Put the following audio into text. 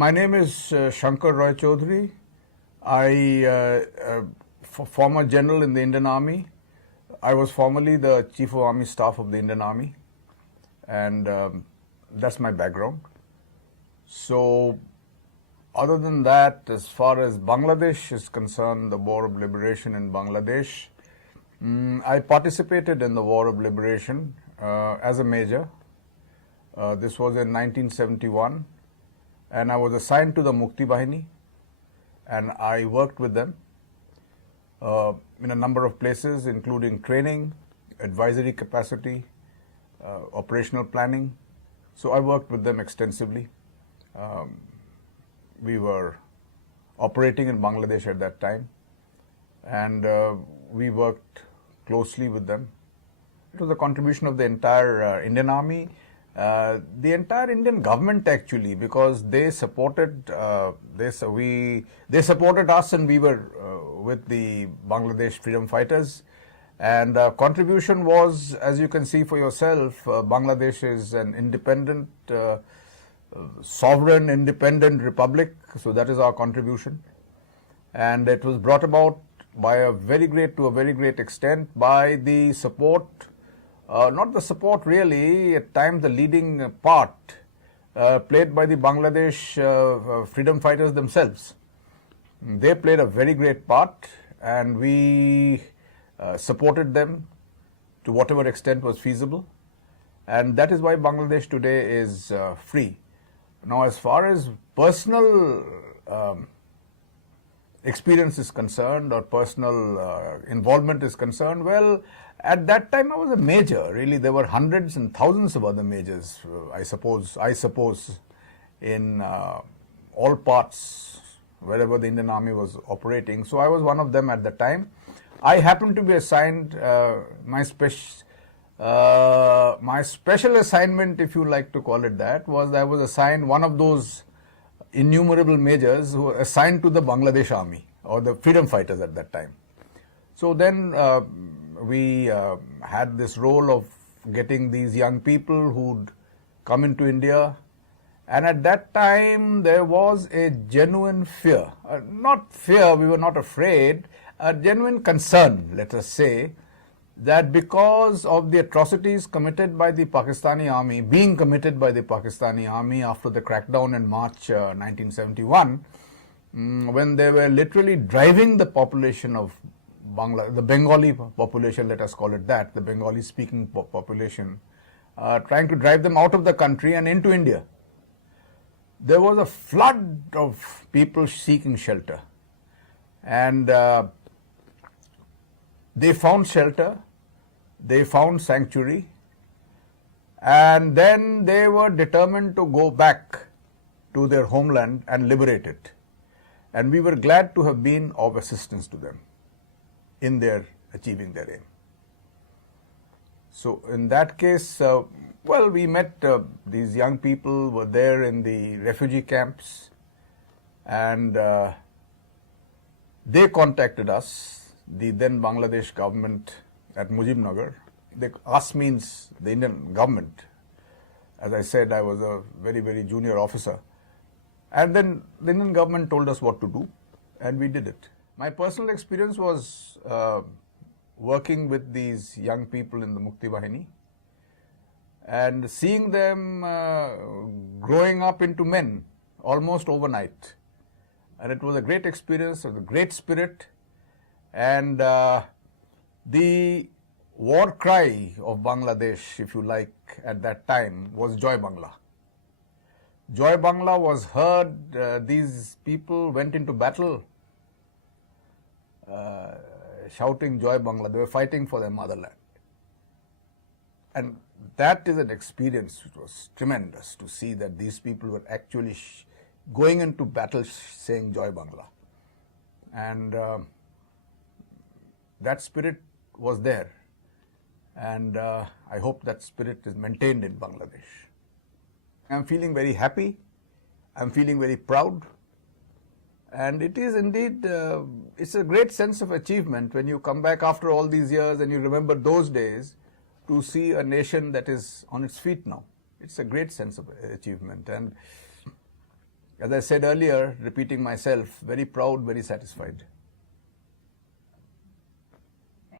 My name is Shankar Roychowdhury. Former general in the Indian Army. I was formerly the Chief of Army Staff of the Indian Army, and that's my background. So, other than that, as far as Bangladesh is concerned, the War of Liberation in Bangladesh, I participated in the War of Liberation as a major. This was in 1971, and I was assigned to the Mukti Bahini, and I worked with them in a number of places, including training, advisory capacity, operational planning. So I worked with them extensively. We were operating in Bangladesh at that time, and we worked closely with them. It was a contribution of the entire Indian Army, the entire Indian government actually, because they supported they supported us, and we were with the Bangladesh freedom fighters. And contribution was, as you can see for yourself, Bangladesh is an independent, sovereign, independent republic. So that is our contribution, and it was brought about by to a very great extent by the support. Not the support really, at times the leading part played by the Bangladesh freedom fighters themselves. They played a very great part, and we supported them to whatever extent was feasible, and that is why Bangladesh today is free. Now, as far as personal experience is concerned, or personal involvement is concerned, well, at that time I was a major. Really, there were hundreds and thousands of other majors, I suppose, in all parts, wherever the Indian Army was operating. So I was one of them at the time. I happened to be assigned, my special assignment, if you like to call it that, was I was assigned one of those innumerable majors who were assigned to the Bangladesh Army, or the freedom fighters at that time. So then we had this role of getting these young people who'd come into India, and at that time there was a genuine fear, not fear, we were not afraid, a genuine concern, let us say, that because of the atrocities committed by the Pakistani army, being committed by the Pakistani army after the crackdown in March 1971, when they were literally driving the population of the Bengali population, let us call it that, the Bengali-speaking population, trying to drive them out of the country and into India. There was a flood of people seeking shelter, and they found shelter, they found sanctuary, and then they were determined to go back to their homeland and liberate it. And we were glad to have been of assistance to them in their achieving their aim. So in that case, well, we met these young people were there in the refugee camps, and they contacted us, the then Bangladesh government at Mujibnagar. Us means the Indian government. As I said, I was a very, very junior officer. And then the Indian government told us what to do, and we did it. My personal experience was working with these young people in the Mukti Bahini and seeing them growing up into men almost overnight. And it was a great experience, of a great spirit, and the war cry of Bangladesh, if you like, at that time was Joy Bangla. Joy Bangla was heard. These people went into battle shouting Joy Bangla. They were fighting for their motherland. And that is an experience which was tremendous, to see that these people were actually going into battle saying Joy Bangla. And that spirit was there. And I hope that spirit is maintained in Bangladesh. I'm feeling very happy. I'm feeling very proud. And it is indeed, it's a great sense of achievement when you come back after all these years and you remember those days, to see a nation that is on its feet now. It's a great sense of achievement. And as I said earlier, repeating myself, very proud, very satisfied.